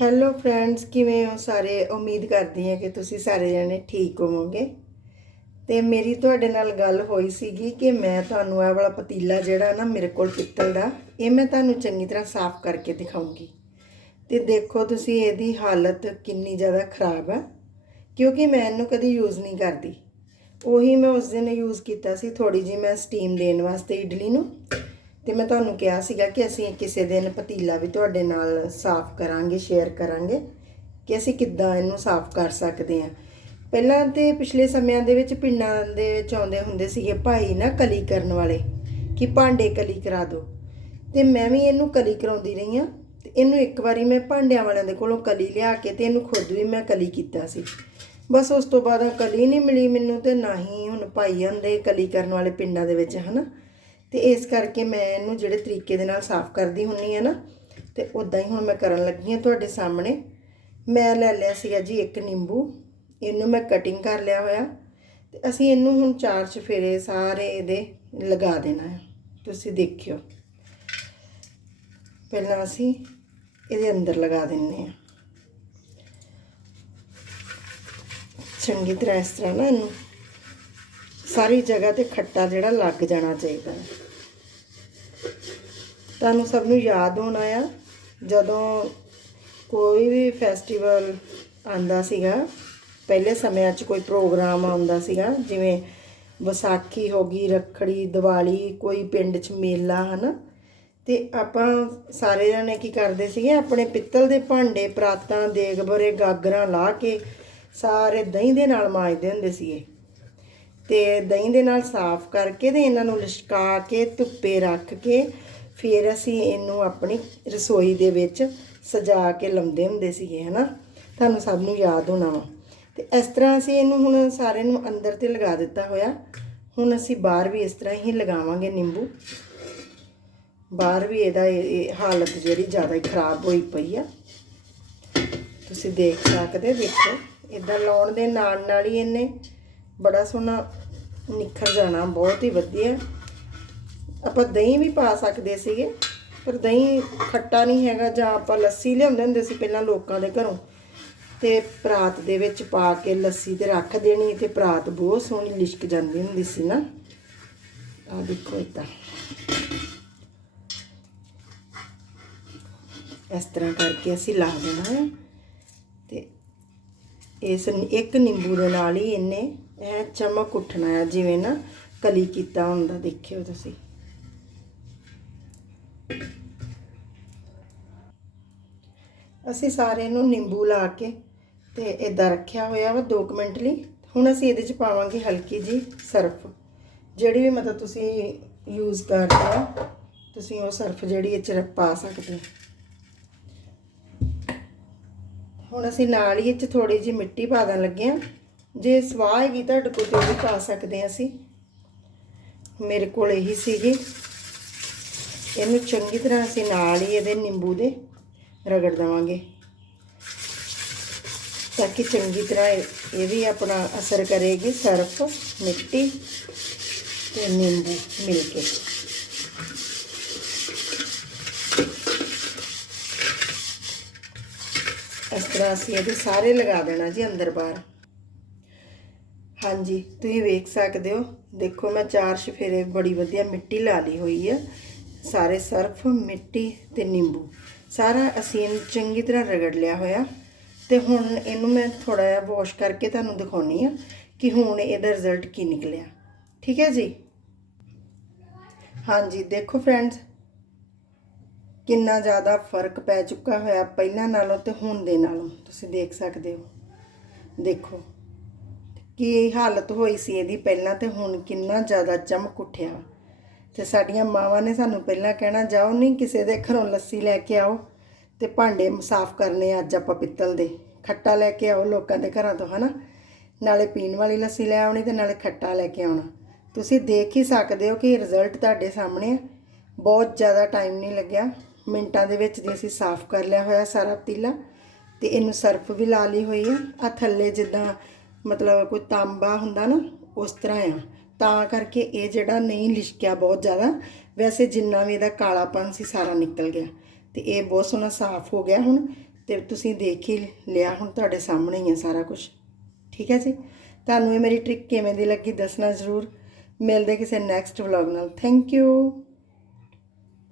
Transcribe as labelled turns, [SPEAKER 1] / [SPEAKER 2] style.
[SPEAKER 1] Hello friends ਕਿਵੇਂ ਹੋ ਸਾਰੇ? ਉਮੀਦ ਕਰਦੀ ਹਾਂ ਕਿ ਤੁਸੀਂ ਸਾਰੇ ਜਣੇ ਠੀਕ ਹੋਵੋਗੇ। ਤੇ ਮੇਰੀ ਤੁਹਾਡੇ ਨਾਲ ਗੱਲ ਹੋਈ ਸੀਗੀ ਕਿ ਮੈਂ ਤੁਹਾਨੂੰ ਇਹ ਵਾਲਾ ਪਤੀਲਾ ਜਿਹੜਾ ਨਾ ਮੇਰੇ ਕੋਲ ਪਿੱਤਲ ਦਾ, ਇਹ ਮੈਂ ਤੁਹਾਨੂੰ ਚੰਗੀ ਤਰ੍ਹਾਂ ਸਾਫ਼ ਕਰਕੇ ਦਿਖਾਉਂਗੀ। ਤੇ ਦੇਖੋ ਤੁਸੀਂ ਇਹਦੀ ਹਾਲਤ ਕਿੰਨੀ ਜ਼ਿਆਦਾ ਖਰਾਬ ਆ, ਕਿਉਂਕਿ ਮੈਂ ਇਹਨੂੰ ਕਦੀ ਯੂਜ਼ ਨਹੀਂ ਕਰਦੀ। ਉਹੀ ਮੈਂ ਉਸ ਦਿਨ ਯੂਜ਼ ਕੀਤਾ ਸੀ ਥੋੜੀ ਜਿਹੀ ਮੈਂ ਸਟੀਮ ਦੇਣ ਵਾਸਤੇ ਇਡਲੀ ਨੂੰ। ਤੇ ਮੈਂ ਤੁਹਾਨੂੰ ਕਿਹਾ ਸੀਗਾ ਕਿ ਅਸੀਂ ਕਿਸੇ ਦਿਨ ਪਤੀਲਾ ਵੀ ਤੁਹਾਡੇ ਨਾਲ ਸਾਫ਼ ਕਰਾਂਗੇ ਸ਼ੇਅਰ ਕਰਾਂਗੇ ਕਿ ਅਸੀਂ ਕਿੱਦਾਂ ਇਹਨੂੰ ਸਾਫ਼ ਕਰ ਸਕਦੇ ਹਾਂ। ਪਹਿਲਾਂ ਤੇ ਪਿਛਲੇ ਸਮਿਆਂ ਦੇ ਵਿੱਚ ਪਿੰਡਾਂ ਦੇ ਵਿੱਚ ਆਉਂਦੇ ਹੁੰਦੇ ਸੀਗੇ ਭਾਈ ਨਾ ਕਲੀ ਕਰਨ ਵਾਲੇ ਕਿ ਭਾਂਡੇ ਕਲੀ ਕਰਾ ਦਿਓ। ਤੇ ਮੈਂ ਵੀ ਇਹਨੂੰ ਕਲੀ ਕਰਾਉਂਦੀ ਰਹੀ ਹਾਂ ਤੇ ਇਹਨੂੰ ਇੱਕ ਵਾਰੀ ਮੈਂ ਭਾਂਡਿਆਂ ਵਾਲਿਆਂ ਦੇ ਕੋਲੋਂ ਕਲੀ ਲਿਆ ਕੇ ਤੇ ਇਹਨੂੰ ਖੁਦ ਵੀ ਮੈਂ ਕਲੀ ਕੀਤਾ ਸੀ। ਬਸ ਉਸ ਤੋਂ ਬਾਅਦ ਕਲੀ ਨਹੀਂ ਮਿਲੀ ਮੈਨੂੰ ਤੇ ਨਾ ਹੀ ਹੁਣ ਭਾਈ ਹੁੰਦੇ ਕਲੀ ਕਰਨ ਵਾਲੇ ਪਿੰਡਾਂ ਦੇ ਵਿੱਚ, ਹਨਾ? ਤੇ ਇਸ ਕਰਕੇ ਮੈਂ ਇਹਨੂੰ ਜਿਹੜੇ ਤਰੀਕੇ ਦੇ ਨਾਲ ਸਾਫ਼ ਕਰਦੀ ਹੁੰਨੀ ਆ ਨਾ, ਤੇ ਉਦਾਂ ਹੀ ਹੁਣ ਮੈਂ ਕਰਨ ਲੱਗੀ ਹਾਂ ਤੁਹਾਡੇ ਸਾਹਮਣੇ। ਮੈਂ ਲੈ ਲਿਆ ਸੀਗਾ ਜੀ ਇੱਕ ਨਿੰਬੂ, ਇਹਨੂੰ ਮੈਂ ਕਟਿੰਗ ਕਰ ਲਿਆ ਹੋਇਆ, ਤੇ ਅਸੀਂ ਇਹਨੂੰ ਹੁਣ ਚਾਰ ਚਫੇਰੇ ਸਾਰੇ ਇਹਦੇ ਲਗਾ ਦੇਣਾ ਹੈ ਤੁਸੀਂ ਦੇਖਿਓ। ਪਹਿਲਾਂ ਅਸੀਂ ਇਹਦੇ ਅੰਦਰ ਲਗਾ ਦਿੰਨੇ ਆ। ਚੰਗੀ ਤਰ੍ਹਾਂ ਇਸ ਤਰ੍ਹਾਂ ਨਾ ਇਹਨੂੰ ਸਾਰੀ ਜਗ੍ਹਾ ਤੇ ਖੱਟਾ ਜਿਹੜਾ ਲੱਗ ਜਾਣਾ ਚਾਹੀਦਾ। ਹੈ ਤੁਹਾਨੂੰ ਸਭ ਨੂੰ ਯਾਦ ਹੋਣਾ ਆ, ਜਦੋਂ ਕੋਈ ਵੀ ਫੈਸਟੀਵਲ ਆਂਦਾ ਸੀਗਾ, ਪਹਿਲੇ ਸਮਿਆਂ 'ਚ ਕੋਈ ਪ੍ਰੋਗਰਾਮ ਆਉਂਦਾ ਸੀਗਾ, ਜਿਵੇਂ ਵਿਸਾਖੀ ਹੋ ਗਈ, ਰੱਖੜੀ, ਦੀਵਾਲੀ, ਕੋਈ ਪਿੰਡ 'ਚ ਮੇਲਾ, ਹਨਾ? ਤੇ ਆਪਾਂ ਸਾਰੇ ਜਣੇ ਕੀ ਕਰਦੇ ਸੀਗੇ, ਆਪਣੇ ਪਿੱਤਲ ਦੇ ਭਾਂਡੇ, ਪਰਾਤਾਂ ਦੇਗਬਰੇ ਗਾਗਰਾਂ ਲਾ ਕੇ ਸਾਰੇ ਦਹੀਂ ਦੇ ਨਾਲ ਮਾਂਜਦੇ ਹੁੰਦੇ ਸੀਗੇ। ਤੇ ਦਹੀਂ ਦੇ ਨਾਲ ਸਾਫ਼ ਕਰਕੇ ਤੇ ਇਹਨਾਂ ਨੂੰ ਲਿਸ਼ਕਾ ਕੇ, ਧੁੱਪੇ ਰੱਖ ਕੇ ਫਿਰ ਅਸੀਂ ਇਹਨੂੰ ਆਪਣੀ ਰਸੋਈ ਦੇ ਵਿੱਚ ਸਜਾ ਕੇ ਲਾਉਂਦੇ ਹੁੰਦੇ ਸੀਗੇ, ਹਨਾ? ਤੁਹਾਨੂੰ ਸਭ ਨੂੰ ਯਾਦ ਹੋਣਾ ਵਾ। ਤੇ ਇਸ ਤਰ੍ਹਾਂ ਅਸੀਂ ਇਹਨੂੰ ਹੁਣ ਸਾਰੇ ਨੂੰ ਅੰਦਰ ਤੇ ਲਗਾ ਦਿੱਤਾ ਹੋਇਆ। ਹੁਣ ਅਸੀਂ ਬਾਹਰ ਵੀ ਇਸ ਤਰ੍ਹਾਂ ਹੀ ਲਗਾਵਾਂਗੇ ਨਿੰਬੂ। ਬਾਹਰ ਵੀ ਇਹਦਾ ਇਹ ਹਾਲਤ ਜਿਹੜੀ ਜ਼ਿਆਦਾ ਹੀ ਖਰਾਬ ਹੋਈ ਪਈ ਆ। ਤੁਸੀਂ ਦੇਖ ਸਕਦੇ ਦੇਖੋ ਇਦਾਂ ਲਾਉਣ ਦੇ ਨਾਲ ਨਾਲ ਹੀ ਇਹਨੇ ਬੜਾ ਸੋਹਣਾ ਨਿਖਰ ਜਾਣਾ, ਬਹੁਤ ਹੀ ਵਧੀਆ। ਆਪਾਂ ਦਹੀਂ ਵੀ ਪਾ ਸਕਦੇ ਸੀਗੇ, ਪਰ ਦਹੀਂ ਖੱਟਾ ਨਹੀਂ ਹੈਗਾ, ਜਾਂ ਆਪਾਂ ਲੱਸੀ ਲਿਆਉਂਦੇ ਹੁੰਦੇ ਸੀ ਪਹਿਲਾਂ ਲੋਕਾਂ ਦੇ ਘਰੋਂ। ਤੇ ਪਰਾਤ ਦੇ ਵਿੱਚ ਪਾ ਕੇ ਲੱਸੀ ਤੇ ਰੱਖ ਦੇਣੀ, ਤੇ ਪਰਾਤ ਬਹੁਤ ਸੋਹਣੀ ਲਿਸ਼ਕ ਜਾਂਦੀ ਹੁੰਦੀ ਸੀ ਨਾ। ਆ ਦੇਖੋ ਇਦਾਂ। ਇਸ ਤਰ੍ਹਾਂ ਕਰਕੇ ਅਸੀਂ ਲਾ ਦੇਣਾ ਹੈ। ਤੇ ਇਸ ਇੱਕ ਨਿੰਬੂ ਦੇ ਨਾਲ ਹੀ ਇਹਨੇ, ਇਹ ਚਮਕ ਉੱਠਣਾ ਹੈ, ਜਿਵੇਂ ਨਾ ਕਲੀ ਕੀਤਾ ਹੁੰਦਾ, ਦੇਖਿਓ ਤੁਸੀਂ। ਅਸੀਂ ਸਾਰੇ ਨੂੰ ਨਿੰਬੂ ਲਾ ਕੇ ਤੇ ਇਦਾਂ ਰੱਖਿਆ ਹੋਇਆ ਵਾ 2 ਮਿੰਟ ਲਈ। ਹੁਣ ਅਸੀਂ ਇਹਦੇ ਚ ਪਾਵਾਂਗੇ ਹਲਕੀ ਜੀ ਸਰਫ। ਜਿਹੜੀ ਵੀ ਮਤਲਬ ਤੁਸੀਂ ਯੂਜ਼ ਕਰਦੇ ਹੋ, ਤੁਸੀਂ ਉਹ ਸਰਫ ਜਿਹੜੀ ਇਹ ਚ ਪਾ ਸਕਦੇ ਹੋ। ਹੁਣ ਅਸੀਂ ਨਾਲ ਹੀ ਇਹ ਚ ਥੋੜੀ ਜਿਹੀ ਮਿੱਟੀ ਪਾ ਦੇਣ ਲੱਗੇ ਆ ਜੇ ਸਵਾਹ ਹੈਗੀ ਤੁਹਾਡੇ ਕੋਲ ਤੇ ਉਹ ਵੀ ਪਾ ਸਕਦੇ ਆ ਅਸੀਂ। ਮੇਰੇ ਕੋਲ ਇਹੀ ਸੀਗੀ। ਇਹਨੂੰ ਚੰਗੀ ਤਰ੍ਹਾਂ ਅਸੀਂ ਨਾਲ ਹੀ ਇਹਦੇ ਨਿੰਬੂ ਦੇ ਰਗੜ ਦੇਵਾਂਗੇ। ਤਾਂ ਕਿ ਚੰਗੀ ਤਰ੍ਹਾਂ ਇਹ ਇਹ ਵੀ ਆਪਣਾ ਅਸਰ ਕਰੇਗੀ ਸਰਫ, ਮਿੱਟੀ ਤੇ ਨਿੰਬੂ ਮਿਲ ਕੇ। ਇਸ ਤਰ੍ਹਾਂ ਅਸੀਂ ਇਹਦੇ ਸਾਰੇ ਲਗਾ ਦੇਣਾ ਜੀ ਅੰਦਰ ਬਾਹਰ। ਹਾਂਜੀ, ਤੁਸੀਂ ਵੇਖ ਸਕਦੇ ਹੋ। ਦੇਖੋ ਮੈਂ ਚਾਰ ਸ਼ਫੇਰੇ ਬੜੀ ਵਧੀਆ ਮਿੱਟੀ ਲਾ ਲਈ ਹੋਈ ਹੈ ਸਾਰੇ ਸਰਫ, ਮਿੱਟੀ ਤੇ ਨਿੰਬੂ। ਸਾਰਾ ਅਸੀਂ ਇਹਨੂੰ ਚੰਗੀ ਤਰ੍ਹਾਂ ਰਗੜ ਲਿਆ ਹੋਇਆ। ਤੇ ਹੁਣ ਇਹਨੂੰ ਮੈਂ ਥੋੜਾ ਜਿਹਾ ਵਾਸ਼ ਕਰਕੇ ਤੁਹਾਨੂੰ ਦਿਖਾਉਣੀ ਆ ਕਿ ਹੁਣ ਇਹਦਾ ਰਿਜ਼ਲਟ ਕੀ ਨਿਕਲਿਆ। ਠੀਕ ਹੈ ਜੀ? ਹਾਂਜੀ, ਦੇਖੋ ਫਰੈਂਡਸ ਕਿੰਨਾ ਜ਼ਿਆਦਾ ਫ਼ਰਕ ਪੈ ਚੁੱਕਾ ਹੋਇਆ ਪਹਿਲਾਂ ਨਾਲੋਂ ਤੇ ਹੁਣ ਦੇ ਨਾਲੋਂ। ਤੁਸੀਂ ਦੇਖ ਸਕਦੇ ਹੋ। ਦੇਖੋ, ਕੀ ਹਾਲਤ ਹੋਈ ਸੀ ਇਹਦੀ ਪਹਿਲਾਂ ਤੇ ਹੁਣ ਕਿੰਨਾ ਜ਼ਿਆਦਾ ਚਮਕ ਉੱਠਿਆ। ਤੇ ਸਾਡੀਆਂ ਮਾਵਾਂ ਨੇ ਸਾਨੂੰ ਪਹਿਲਾਂ ਕਹਿਣਾ, ਜਾਓ ਨਹੀਂ ਕਿਸੇ ਦੇ ਘਰੋਂ ਲੱਸੀ ਲੈ ਕੇ ਆਓ ਤੇ ਭਾਂਡੇ ਸਾਫ਼ ਕਰਨੇ ਅੱਜ ਆਪਾਂ ਪਿੱਤਲ ਦੇ। ਖੱਟਾ ਲੈ ਕੇ ਆਓ ਲੋਕਾਂ ਦੇ ਘਰਾਂ ਤੋਂ, ਹਨਾ? ਨਾਲੇ ਪੀਣ ਵਾਲੀ ਲੱਸੀ ਲੈ ਆਉਣੀ ਤੇ ਨਾਲੇ ਖੱਟਾ ਲੈ ਕੇ ਆਉਣਾ। ਤੁਸੀਂ ਦੇਖ ਹੀ ਸਕਦੇ ਹੋ ਕਿ ਰਿਜ਼ਲਟ ਤੁਹਾਡੇ ਸਾਹਮਣੇ ਹੈ ਬਹੁਤ ਜ਼ਿਆਦਾ ਟਾਈਮ ਨਹੀਂ ਲੱਗਿਆ। ਮਿੰਟਾਂ ਦੇ ਵਿੱਚ ਦੀ ਅਸੀਂ ਸਾਫ਼ ਕਰ ਲਿਆ ਹੋਇਆ ਸਾਰਾ ਪਤੀਲਾ ਤੇ ਇਹਨੂੰ ਸਰਫ ਵੀ ਲਾ ਲਈ ਹੋਈ ਆ। ਆ ਥੱਲੇ ਜਿੱਦਾਂ ਮਤਲਬ ਕੋਈ ਤਾਂਬਾ ਹੁੰਦਾ ਨਾ, ਉਸ ਤਰ੍ਹਾਂ ਆ। ਤਾਂ ਕਰਕੇ ਇਹ ਜਿਹੜਾ ਨਹੀਂ ਲਿਸ਼ਕਿਆ ਬਹੁਤ ਜ਼ਿਆਦਾ, ਵੈਸੇ ਜਿੰਨਾ ਵੀ ਇਹਦਾ ਕਾਲਾਪਨ ਸੀ ਸਾਰਾ ਨਿਕਲ ਗਿਆ। ਤੇ ਇਹ ਬਹੁਤ ਸੋਹਣਾ ਸਾਫ਼ ਹੋ ਗਿਆ ਹੁਣ ਤੇ ਤੁਸੀਂ ਦੇਖ ਹੀ ਲਿਆ ਹੁਣ ਤੁਹਾਡੇ ਸਾਹਮਣੇ ਹੀ ਹੈ ਸਾਰਾ ਕੁਝ ਠੀਕ ਹੈ ਜੀ? ਤੁਹਾਨੂੰ ਇਹ ਮੇਰੀ ਟ੍ਰਿਕ ਕਿਵੇਂ ਦੀ ਲੱਗੀ ਦੱਸਣਾ ਜ਼ਰੂਰ। ਮਿਲਦੇ ਕਿਸੇ ਨੈਕਸਟ ਵਲੌਗ ਨਾਲ। Thank you